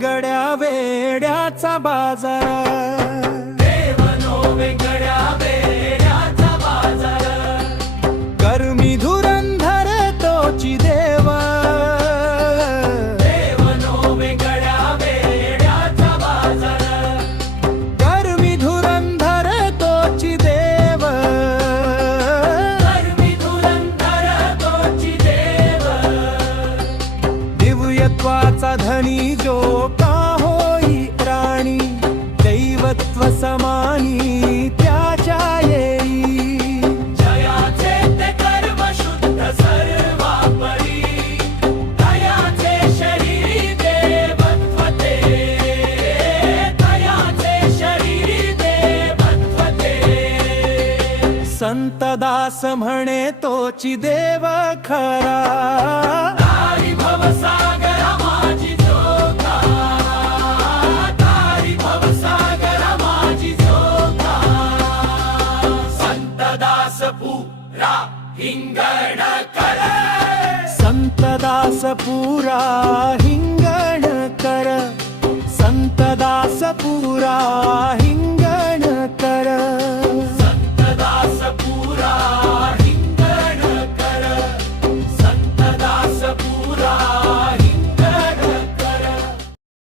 गड्या वेड्याचा बाजार, देव नोवे गड्या वेड्याचा बाजार, कर्मी धुरंधर तोची देव, देव नोवे गड्या वेड्याचा बाजार, कर्मी धुरंधर तोची देव, कर्मी धुरंधर तोची देव, दिव्यत्वाचा धनी जो का होई राणी, दैवत्व समानी त्याच्या येई, जयाचे ते कर्म शुद्ध सर्वापरी, दयाचे शरीरी देवत्व ते, दयाचे शरीरी देवत्व ते, संत दास म्हणे तोची देव खरा, तारी भवसागर माझी जोखा, तारी भवसागर माझी जोखा, संत दास पुरा हिंगण कर, संत दास पुरा हिंगण कर, संत दास पुरा